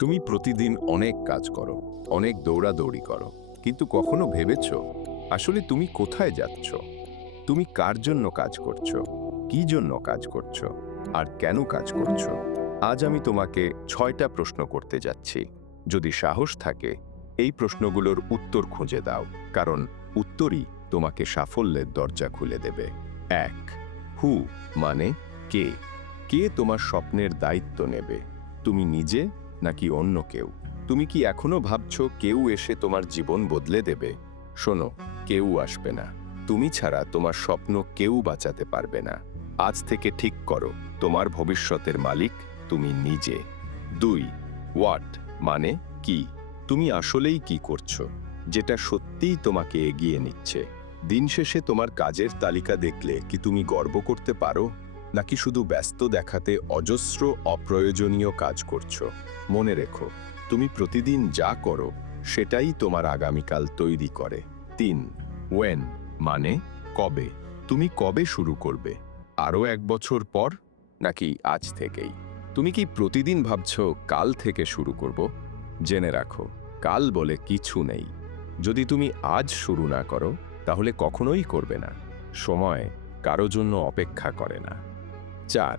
তুমি প্রতিদিন অনেক কাজ করো, অনেক দৌড়াদৌড়ি করো, কিন্তু কখনো ভেবেছো আসলে তুমি কোথায় যাচ্ছ? তুমি কার জন্য কাজ করছো, কি জন্য কাজ করছো, আর কেন কাজ করছো? আজ আমি তোমাকে 6টা প্রশ্ন করতে যাচ্ছি। যদি সাহস থাকে, এই প্রশ্নগুলোর উত্তর খুঁজে দাও, কারণ উত্তরই তোমাকে সাফল্যের দরজা খুলে দেবে। 1. হু মানে কে? কে তোমার স্বপ্নের দায়িত্ব নেবে? তুমি নিজে নাকি অন্য কেউ? তুমি কি এখনো ভাবছো কেউ এসে তোমার জীবন বদলে দেবে? শোনো, কেউ আসবে না। তুমি ছাড়া তোমার স্বপ্ন কেউ বাঁচাতে পারবে না। আজ থেকে ঠিক করো, তোমার ভবিষ্যতের মালিক তুমি নিজে। 2. হোয়াট মানে কি? তুমি আসলেই কি করছো, যেটা সত্যিই তোমাকে এগিয়ে নিচ্ছে? দিন শেষে তোমার কাজের তালিকা দেখলে কি তুমি গর্ব করতে পারো, নাকি শুধু ব্যস্ত দেখাতে অজস্র অপ্রয়োজনীয় কাজ করছো? মনে রেখো, তুমি প্রতিদিন যা করো সেটাই তোমার আগামীকাল তৈরি করে। 3. ওয়েন মানে কবে? তুমি কবে শুরু করবে? আরও 1 বছর পর, নাকি আজ থেকেই? তুমি কি প্রতিদিন ভাবছো কাল থেকে শুরু করব? জেনে রাখো, কাল বলে কিছু নেই। যদি তুমি আজ শুরু না করো, তাহলে কখনোই করবে না। সময় কারো জন্য অপেক্ষা করে না। 4.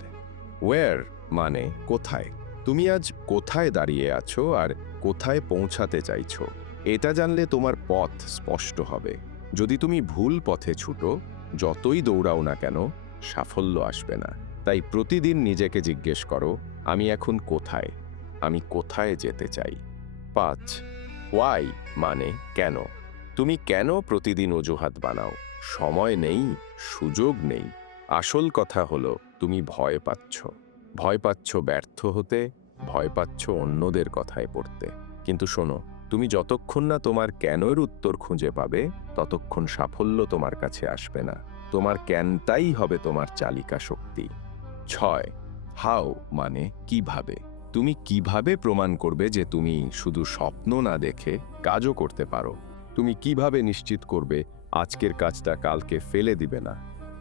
ওয়্যার মানে কোথায়? তুমি আজ কোথায় দাঁড়িয়ে আছো আর কোথায় পৌঁছাতে চাইছো? এটা জানলে তোমার পথ স্পষ্ট হবে। যদি তুমি ভুল পথে ছুটো, যতই দৌড়াও না কেন, সাফল্য আসবে না। তাই প্রতিদিন নিজেকে জিজ্ঞেস করো, আমি এখন কোথায়? আমি কোথায় যেতে চাই? 5. ওয়াই মানে কেন? তুমি কেন প্রতিদিন অজুহাত বানাও? সময় নেই, সুযোগ নেই। আসল কথা হলো, তুমি ভয় পাচ্ছ। ভয় পাচ্ছ ব্যর্থ হতে, ভয় পাচ্ছ অন্যদের কথায় পড়তে। কিন্তু শোনো, তুমি যতক্ষণ না তোমার কেনর উত্তর খুঁজে পাবে, ততক্ষণ সাফল্য তোমার কাছে আসবে না। তোমার কেনটাই হবে তোমার চালিকা শক্তি। 6. হাউ মানে কিভাবে? তুমি কিভাবে প্রমাণ করবে যে তুমি শুধু স্বপ্ন না দেখে কাজও করতে পারো? তুমি কিভাবে নিশ্চিত করবে আজকের কাজটা কালকে ফেলে দিবে না?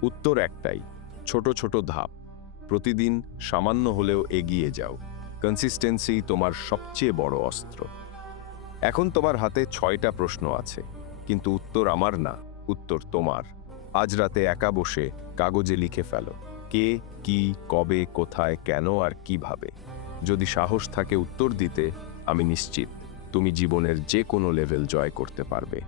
উত্তর একটাই, ছোট ছোট ধাপ। প্রতিদিন সামান্য হলেও এগিয়ে যাও। কনসিস্টেন্সি তোমার সবচেয়ে বড় অস্ত্র। এখন তোমার হাতে 6টা প্রশ্ন আছে, কিন্তু উত্তর আমার না, উত্তর তোমার। আজ রাতে একা বসে কাগজে লিখে ফেলো, কে, কি, কবে, কোথায়, কেন আর কিভাবে। যদি সাহস থাকে উত্তর দিতে, আমি নিশ্চিত তুমি জীবনের যে কোনো লেভেল জয় করতে পারবে।